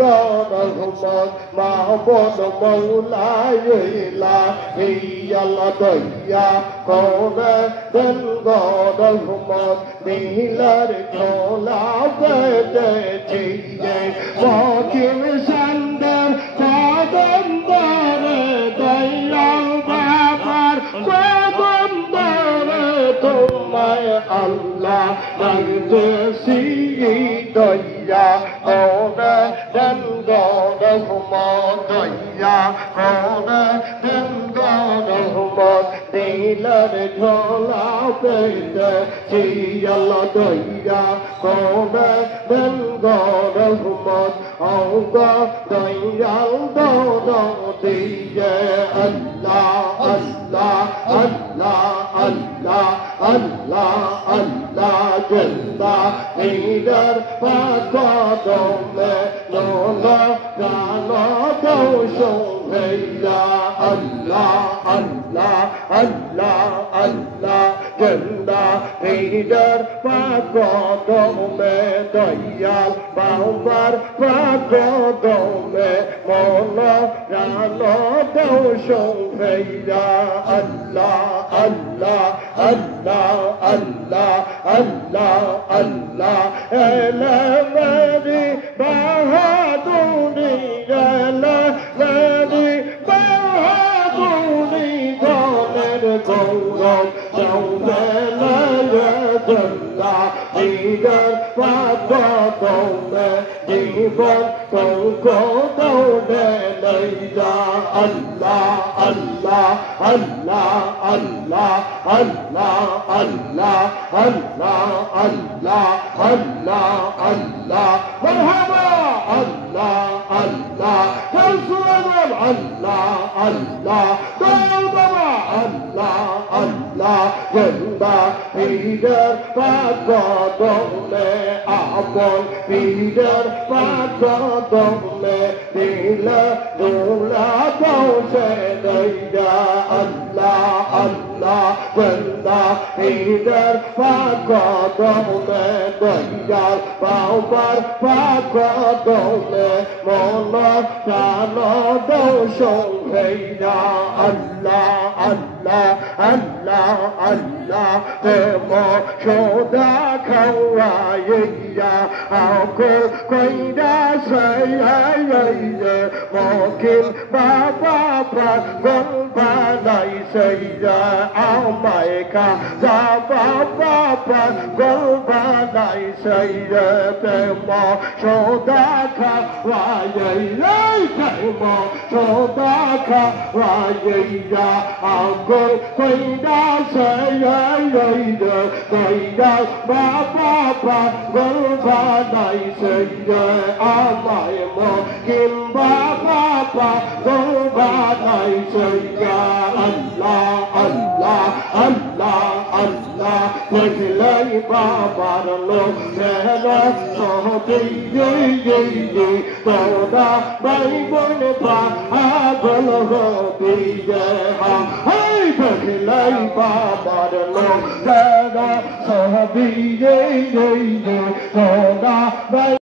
রহমত মাহবুব মৌলায় ইলাহিয়াল্লাহ দয়া করে দেন গো রহমত দিলার খোলা বেঁধেছি যে মকিম সন্দের কদম ধরে দয়াল বাবার কদম ধরে তোমায় আল্লাহ ডাকতেছি দয়া করে দেন গো রহমত দয়া করে দেন গো রহমত দিলার ঝোলা পেয়েছি আল্লাহ দয়া করে দেন গো রহমত গো দয়াল দৌলত দিয়ে আল্লাহ আল্লাহ আল্লাহ আল্লাহ আল্লাহ আল্লাহ জিন্দা ইদার পাকদমে নোলা গানো দৌসুভেয়া আল্লাহ আল্লাহ আল্লাহ আল্লাহ জিন্দা ইদার পাকদমে দয়াল বাবার পাকদমে মোলা গানো দৌসুভেয়া আল্লাহ আল্লাহ আল্লাহ আল্লাহ আল্লাহ আল্লাহ এলা মেরি বাহাদুরি এলা মেরি বাহাদুরি গনের গৌরব চৌবেলা জন্দা ঈদের পাকদমে জীবন কৌকো দৌড়ে লইয়া আল্লাহ আল্লাহ আল্লাহ আল্লাহ আল্লাহ আল্লাহ আল্লাহ আল্লাহ আল্লাহ আল্লাহ মারহাবা আল্লাহ আল্লাহ সুবহানাল্লাহ আল্লাহ আল্লাহ দৌড়া আল্লাহ আল্লাহ জিন্দা ঈদের পাকদমে আপন ঈদের পাকদমে দিলা দোলা পৌঁছে দইয়া আল্লাহ আল্লাহ জিন্দা ঈদের পাকদমে দইয়া বাবার পাকদমে মন প্রাণ দৌসুভেয়া আল্লাহ আল্লাহ আল্লাহ আল্লাহ প্রেম সদা খাওয়াইয়া আকুল কইরা সাইয়া মকিল বাবা পাগল বানাইছে আমায় খাজা বাবা পাগল বানাইছে প্রেম সদা খাওয়াইয়া প্রেম সদা খাওয়াইয়া আকুল কইরা সাইয়া কইরা বাবা পাগল বানাইছে আমায় মকিল বাবা পাগল বানাইছে আল্লাহ আল্লাহ আল্লাহ আল্লাহ দেখলাই বাবার লোক সহজে তোরা ভাই বোন পাগল হবি দেখলাই বাবার লোক সহবি তোরা